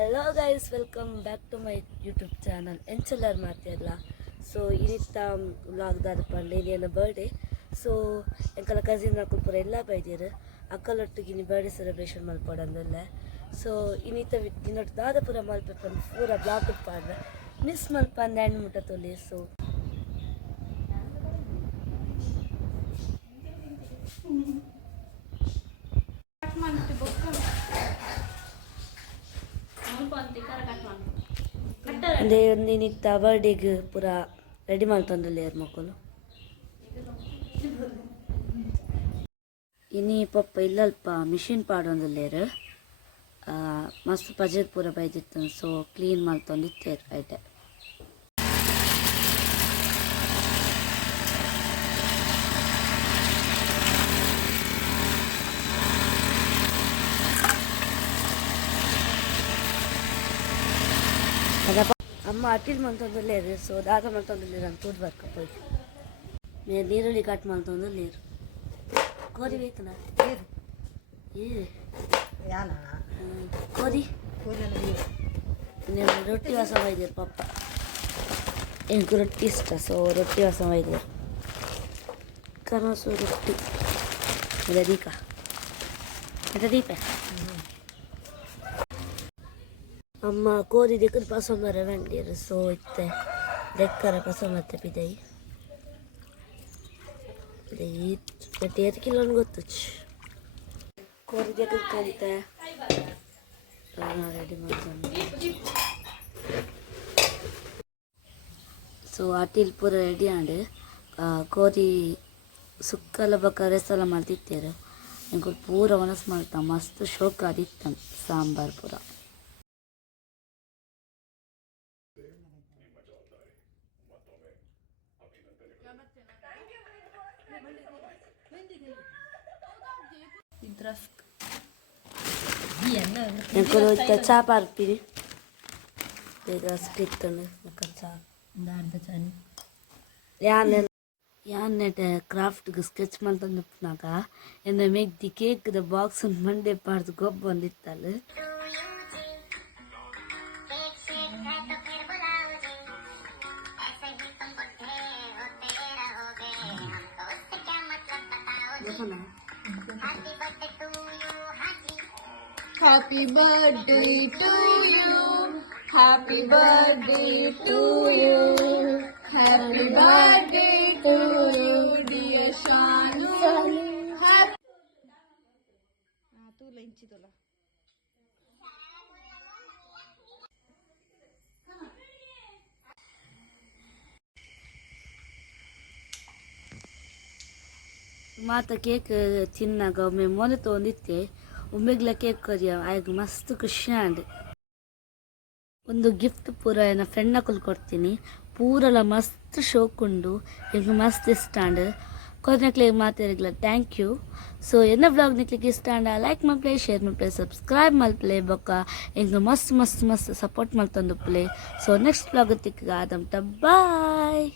Hello guys, welcome back to my YouTube channel ಎಂಚೆಲ್ಲರ್ ಮಾತಿಯಲ್ಲ. So ಇನ್ನಿತ್ತ ವ್ಲಾಗ್ದಾದ ಪಂಡ ಇದೇನ ಬರ್ಡೇ. ಸೊ ಎಂಕಲ ಕಸಿನ್ ಮಕ್ಕಳು ಪೂರ ಎಲ್ಲ ಬೈದಿರು ಅಕ್ಕಲೊಟ್ಟಿಗೆ ಇನ್ನು ಬರ್ಡೇ ಸೆಲೆಬ್ರೇಷನ್ ಮಲ್ಪಡಂದಲ್ಲ. ಸೊ ಇನ್ನಿತ್ತ ಇನ್ನೊಟ್ಟು ದಾದ ಪೂರ ಮಲ್ಪಂದು ಪೂರ ಬ್ಲಾಗ್ ಪಾಡ್ರೆ ಮಿಸ್ ಮಲ್ಪಂದು ಹ್ಯಾಂಡ್ ಮುಟ್ಟ ತೊಲಿ. ಸೊ ಅಂದರೆ ಒಂದಿನಿತ್ತ ಬರ್ಡೇಗೆ ಪೂರ ರೆಡಿ ಮಾಡ್ತಂದಲ್ಲಿ ಯಾರು ಮಕ್ಕಳು ಇನ್ನಿ ಪಪ್ಪ ಇಲ್ಲಲ್ಪ ಮಿಷಿನ್ ಪಾಡೊಂದಲ್ಲೇರು ಮಸ್ತ್ ಪಜೆದ್ ಪೂರ ಬೈದಿತ್ತು. So clean ಮಾಡ್ತಂದಿತ್ತೇರು ಐಟೆ. ಅಮ್ಮ ಅಟ್ಟಿಲ್ ಮಂತೊಂದಲ್ಲೇರು. ಸೊ ದಾದ ಮಂತೊಂದಲ್ಲೇರು ಅಂತ ತೂಡ್ ಬರ್ಕೋಯ್ತು. ನೀವು ನೀರುಳ್ಳಿ ಕಟ್ ಮಾಡ್ತೊಂದಲ್ಲೇರು ಕೋರಿ ಬೇಕನ ಏರು ಕೋರಿ ನೀವು ರೊಟ್ಟಿ ವಾಸ ಒಯ್ದಿರು ಪಪ್ಪ. എനിക്ക് ರೊಟ್ಟಿ ಇಷ್ಟ. ಸೊ ರೊಟ್ಟಿ ವಾಸ ಒಯ್ದಿರು ಕನಸು ರೊಟ್ಟಿ ದೀಪ ದೀಪ ಅಮ್ಮ ಕೋರಿ ದಿಕ್ಕದ ಪಸಂಬರ ವೆಂಡಿರು. ಸೊ ಇತ್ತೆ ದೆಕ್ಕರ ಪಸಂಬತ್ತೆ ಪಿದೈ ಏತ್ ಕಿಲೋ ಗೊತ್ತು ಕೋರಿ ದಿಕ್ಕದ ಕಂತೆ ರೆಡಿ ಮಾಡ್ಕೊಂಡು. ಸೊ ಅಟಿಲ್ ಪೂರ ರೆಡಿ ಆಂಡು ಕೋರಿ ಸುಕ್ಕಲ ಬಕ್ಕ ರೆಸಲ ಮಾಡ್ತಿತ್ತೇರು. ಇಂಕುಲು ಪೂರ ಒಣಸ್ ಮಾಡ್ತಾ ಮಸ್ತ್ ಶೋಕ ಆದಿತ್ತ ಸಾಂಬಾರು ಪೂರ. ಚಾ ಪಾರ್ಪಿರಿ ಬೇಗ ಸ್ಟಿತ್ತನು ಚಾ ಯಾನ್ನೆಟ ಕ್ರಾಫ್ಟ್ಗೆ ಸ್ಕೆಚ್ ಮಾಡ್ತಂದುಪ್ನಾಗ ಎನ್ನ ಮೆಗ್ದಿ ಕೇಕ್ದ ಬಾಕ್ಸ್ ಮಂಡೆ ಪಾಡ್ದು ಗೊಬ್ಬ ಬಂದಿತ್ತಲ್ಲ. Happy birthday to you, happy birthday to you, happy birthday to you, dear Shanu. Tu lenci tu lah. ಮಾತ ಕೇಕ್ ತಿನ್ನಾಗ ಒಮ್ಮೆ ಮೊನೆ ತೊಗೊಂಡಿತ್ತೆ. ಒಮ್ಮೆಗ್ಲ ಕೇಕ್ ಕರಿಯ ಆಗ ಮಸ್ತ್ ಖುಷಿ ಆಂಡ್ ಒಂದು ಗಿಫ್ಟ್ ಪೂರ ನನ್ನ ಫ್ರೆಂಡ್ನಕುಲ್ ಕೊಡ್ತೀನಿ. ಪೂರಲ ಮಸ್ತ್ ಶೋಕ್ ಉಂಡು എനിക്ക് ಮಸ್ತ್ ಇಷ್ಟ ಆಂಡ್ ಕೊನೆಕ್ಲೆ ಮಾತಾಡಿಗ್ಲ ಥ್ಯಾಂಕ್ ಯು. ಸೊ ಎನ್ನ ಬ್ಲಾಗ್ ನಿಕ್ಲಿಕ್ಕೆ ಇಷ್ಟ ಆಂಡ ಲೈಕ್ ಮಲ್ಪ್ಲೆ, ಶೇರ್ ಮಲ್ಪ್ಲೆ, ಸಬ್ಸ್ಕ್ರೈಬ್ ಮಲ್ಪ್ಲೆ ಬೊಕ್ಕ ಎಂಗೆ ಮಸ್ತ್ ಮಸ್ತ್ ಮಸ್ತ್ ಸಪೋರ್ಟ್ ಮಲ್ತಂದುಪ್ಲೆ. ಸೊ ನೆಕ್ಸ್ಟ್ ಬ್ಲಾಗ್ ತಿಕ್ಕ ಆದಮ್ಟ ಬಾಯ್.